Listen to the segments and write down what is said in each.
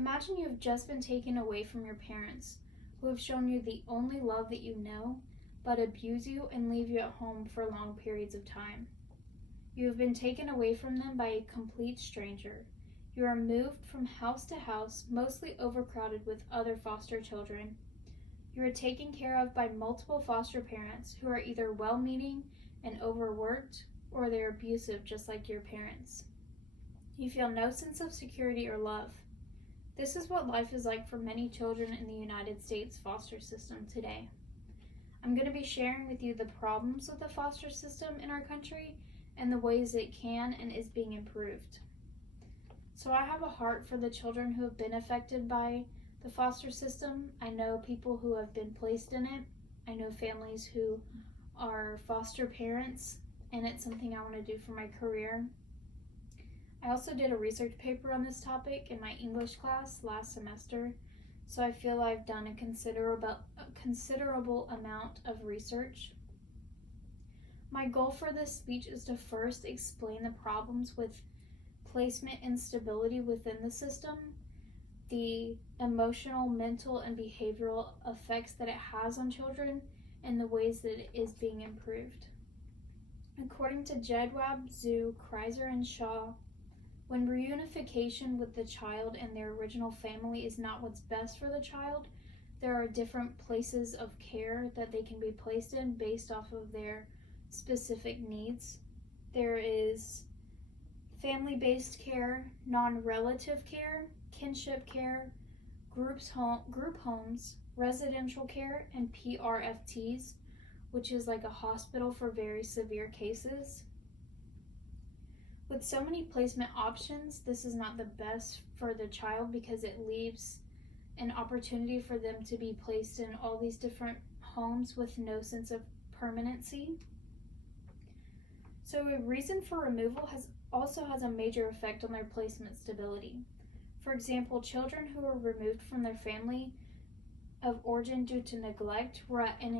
Imagine you have just been taken away from your parents, who have shown you the only love that you know, but abuse you and leave you at home for long periods of time. You have been taken away from them by a complete stranger. You are moved from house to house, mostly overcrowded with other foster children. You are taken care of by multiple foster parents who are either well-meaning and overworked, or they're abusive just like your parents. You feel no sense of security or love. This is what life is like for many children in the United States foster system today. I'm going to be sharing with you the problems of the foster system in our country and the ways it can and is being improved. So I have a heart for the children who have been affected by the foster system. I know people who have been placed in it. I know families who are foster parents, and it's something I want to do for my career. I also did a research paper on this topic in my English class last semester, so I feel I've done a considerable amount of research. My goal for this speech is to first explain the problems with placement instability within the system, the emotional, mental, and behavioral effects that it has on children, and the ways that it is being improved. According to Jedwab, Zhu, Kreiser, and Shaw, when reunification with the child and their original family is not what's best for the child, there are different places of care that they can be placed in based off of their specific needs. There is family-based care, non-relative care, kinship care, group homes, residential care, and PRFTs, which is like a hospital for very severe cases. With so many placement options, this is not the best for the child because it leaves an opportunity for them to be placed in all these different homes with no sense of permanency. So a reason for removal also has a major effect on their placement stability. For example, children who were removed from their family of origin due to neglect were at an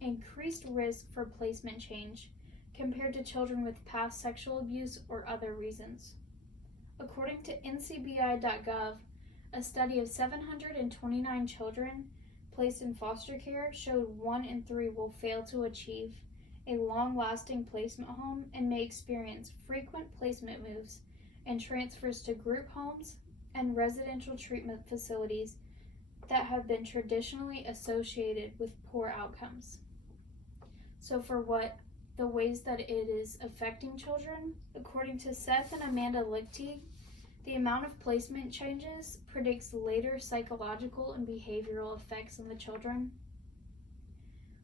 increased risk for placement change compared to children with past sexual abuse or other reasons. According to ncbi.gov, a study of 729 children placed in foster care showed 1 in 3 will fail to achieve a long-lasting placement home and may experience frequent placement moves and transfers to group homes and residential treatment facilities that have been traditionally associated with poor outcomes. So for the ways that it is affecting children, according to Seth and Amanda Lichty, the amount of placement changes predicts later psychological and behavioral effects on the children.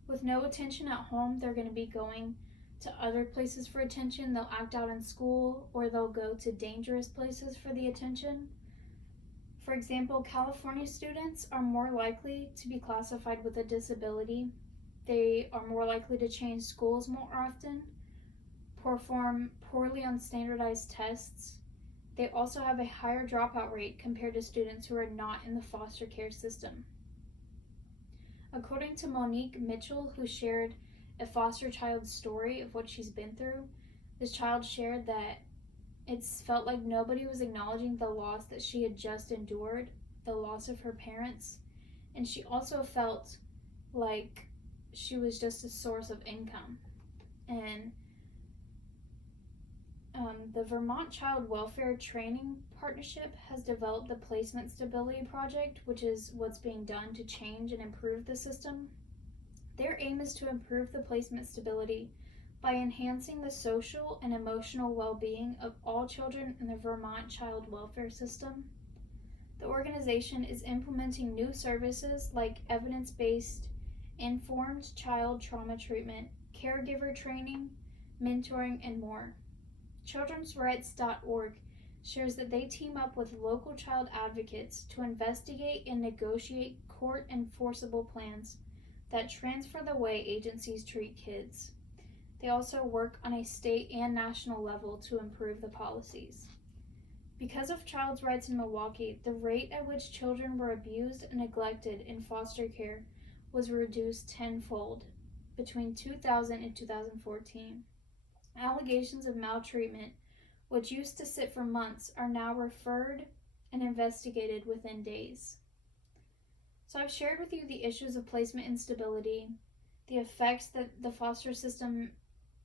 With no attention at home, they're going to be going to other places for attention. They'll act out in school, or they'll go to dangerous places for the attention. For example, California students are more likely to be classified with a disability. They are more likely to change schools more often, perform poorly on standardized tests. They also have a higher dropout rate compared to students who are not in the foster care system. According to Monique Mitchell, who shared a foster child's story of what she's been through, this child shared that it's felt like nobody was acknowledging the loss that she had just endured, the loss of her parents, and she also felt like she was just a source of income. And the Vermont Child Welfare Training Partnership has developed the Placement Stability Project, which is what's being done to change and improve the system. Their aim is to improve the placement stability by enhancing the social and emotional well-being of all children in the Vermont Child Welfare System. The organization is implementing new services like evidence-based informed child trauma treatment, caregiver training, mentoring, and more. Children'sRights.org shares that they team up with local child advocates to investigate and negotiate court-enforceable plans that transfer the way agencies treat kids. They also work on a state and national level to improve the policies. Because of child's rights in Milwaukee, the rate at which children were abused and neglected in foster care was reduced tenfold between 2000 and 2014. Allegations of maltreatment, which used to sit for months, are now referred and investigated within days. So I've shared with you the issues of placement instability, the effects that the foster system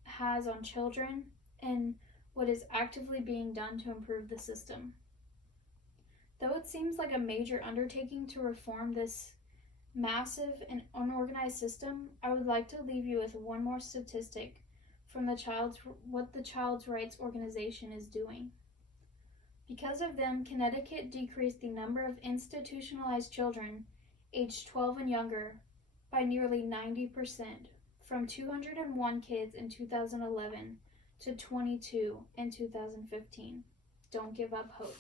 has on children, and what is actively being done to improve the system. Though it seems like a major undertaking to reform this massive and unorganized system, I would like to leave you with one more statistic from what the Child's Rights Organization is doing. Because of them, Connecticut decreased the number of institutionalized children aged 12 and younger by nearly 90%, from 201 kids in 2011 to 22 in 2015. Don't give up hope.